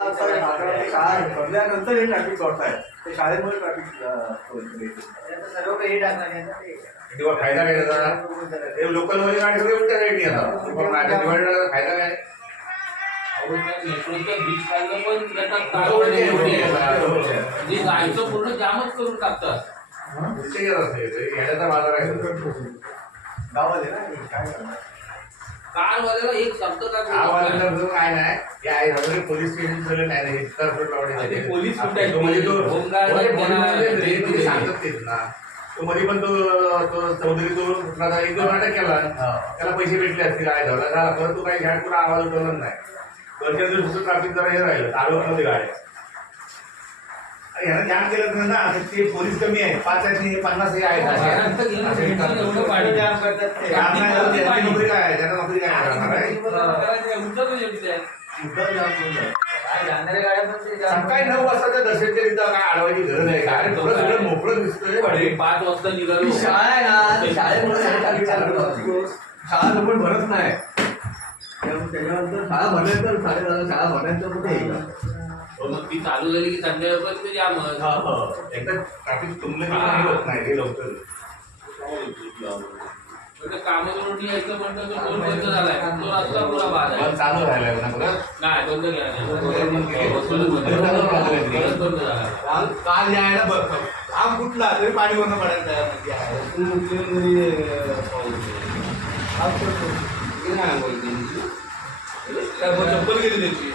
भरल्यानंतर हे ट्रॅफिक सोडताय ते शाळेमुळे ट्रॅफिक सर्व काही टाकणार किंवा फायदा काय त्याचा ते लोकल मध्ये गाडी सगळे उलट्या साईडनी येतात फायदा काय बीच खायला पण जायचं पूर्ण जामच करून टाकतात येण्याचा बाजार आहे गावामध्ये ना काय करणार कार वाल्याला एक शब्द काय नाही पोलीस स्टेशन सगळं नाही पोलीस सांगत तेच ना तो मध्ये पण तो चौधरी तो एक दोन नाटक केला त्याला पैसे भेटले असतील काय झाला परत तो काही घ्याट तुला आवाज उठवला नाही वरच्या दिवशी ट्रॅफिक जरा हे राहिलं आरोग्यामध्ये गाड्या यांना ध्यान केलं ना ते पोलीस कमी आहे 5 आणि 50 हे आहेत नोकरी काय आहे त्यांना नोकरी काय सकाळी 9 वाजताच्या दर्शनच्या तिथं काय अडवायची गरज आहे काय सगळं मोकळं दिसतोय 5 वाजता निघालो शाळा आहे ना शाळेमुळे शाळा लोक भरत नाही त्याच्यानंतर शाळा भरल्यानंतर शाळा भरल्यानंतर कुठे येईल मग ती चालू झाली की संध्याकाळपर्यंत जाम एकदा ट्रॅफिक तुमलं होत नाही हे लवकर कामावरून यायचं म्हणतं तो टोल बंद झालाय तो रस्ता पुरा बाद आहे चालू राहिलाय ना परत नाही बंद केला बंद झाला काल यायला बघ आम कुठला तरी पाणी बंद पडायला चप्पल गेली त्याची